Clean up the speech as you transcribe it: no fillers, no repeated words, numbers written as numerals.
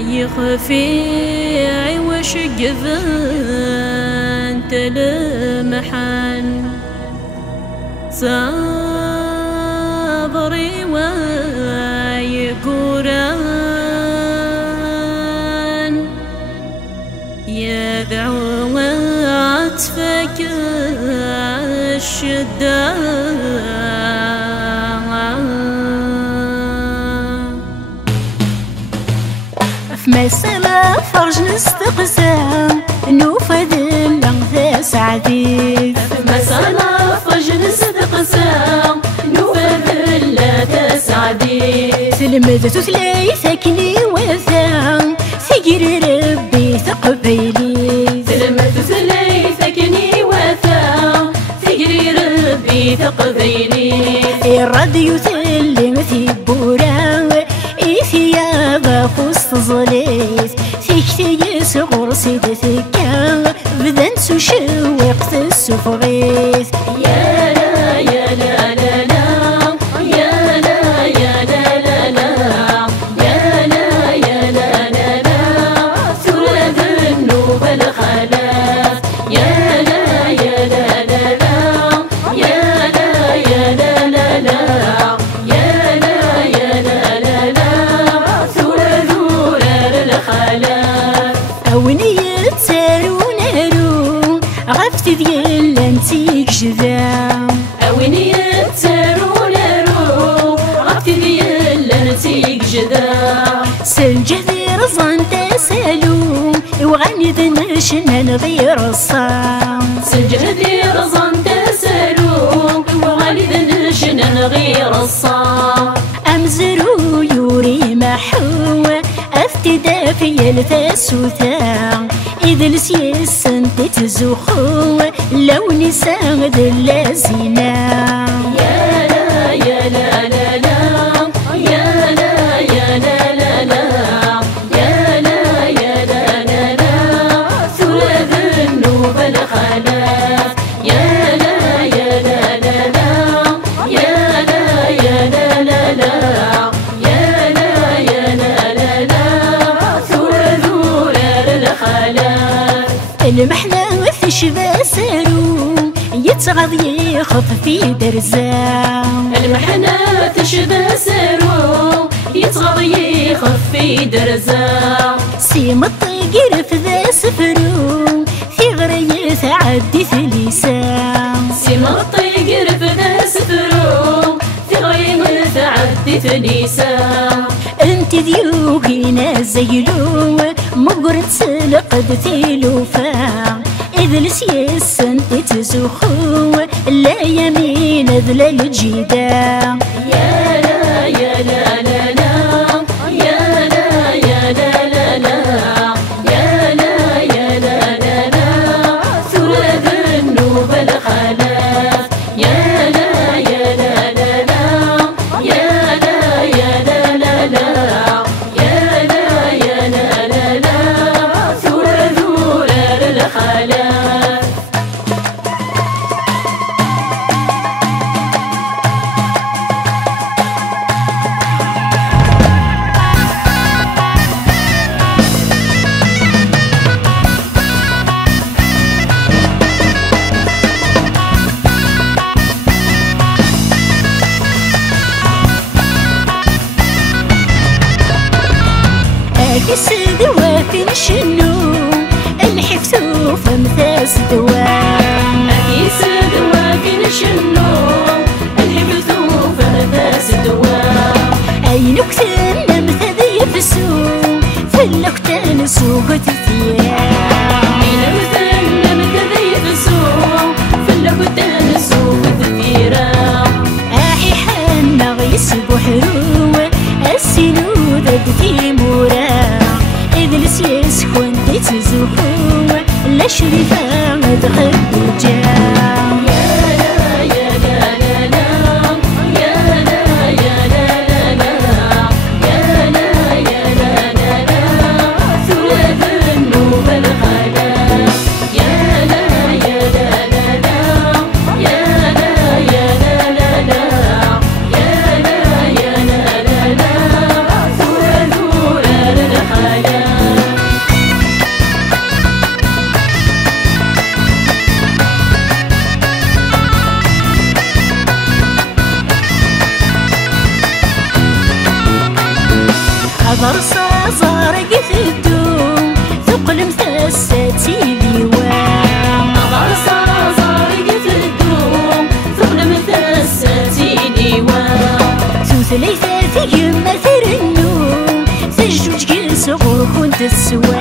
يخفي وش قذن تلمحن صبري ويقورن يدعو عطفك الشدة فما السما فرج نستقسم نوفد اللغة سعدي فما السما فرج نستقسم نوفد اللغة سعدي تلمذ ثلاثكني وثام ثقر ربي ثقبيلي تلمذ ثلاثكني وثام ثقر ربي ثقبيلي الراديو تلم ثبورا ثياب فوسط ظليت ثكتي صغر سيدتك بدن سشوقت السفغيث يا لا يا لا لا لا يا لا يا لا لا لا يا لا يا لا لا لا ثلث النوب الخلاف يا لا يا لا لا لا يا لا يا لا لا لا يا لا يا لا لا لا ثلث الخلاف أونية سارونارو غفت ديال انتيك جذام أونية سارونارو غفت ديال انتيك جذام سنجذير زنت سالوم وغني ذنشنا نغير الصام سنجذير زنت سالوم وغني ذنشنا نغير الصام أمزرو يوري محوة افتدا في الثاسوثا إذا السيس انت تزخو لو نساء ذل زينا يا لا يا لا لا لا يا لا يا لا لا لا يا لا يا لا لا لا ثلث النوب الخلاف يا لا يا لا لا لا يا لا يا لا لا لا يا لا يا لا لا لا ثلث الخلاف المحنة وثشبا سارو يتغض يخف في درزام المحنة تشبه سارو يتغض يخف في درزام سيم الطيقر في ذا سفرو في غري تعدي ثليسام سيم الطيقر في ذا سفرو في غري تعدي ثليسام انت ديوقينا زيلو مقرد سلقد ثيلوفا إذ السيس انت تزخو لا يمين ذل الجدام يا لا يا لا لا لا يا لا يا لا لا لا يا لا يا لا لا لا ثلث النوب الخلاف يا لا يا لا لا لا يا لا يا لا لا لا يا لا يا لا لا لا ثلث الخلاف أكس دوا في شنو الحفتو فمثاس دوام أكيس دوا في شنو الحفتو فمثاس دوام أي نكتة مثذي يفسو في اللقتة سوق تثيام أي نكتة مثذي يفسو في اللقتة سوق تثيرام أحي حنا غيسبو حروة السنود بثيمورا إذ السيس كنت تزخو لا شريفة مدخل بجام يا لا يا لا لا لا يا لا يا لا لا لا يا لا يا لا لا لا ثلث النوب الخلاف يا لا يا لا لا لا يا لا يا لا لا لا يا لا يا لا لا لا ثلث الخلاف أضرسا زارق في الدوم ثقل مثساتي ديوان أضرسا زارق في الدوم ثقل مثساتي ديوان ثلاثة يما ثرنو ثجوج كيس غور كنت السوا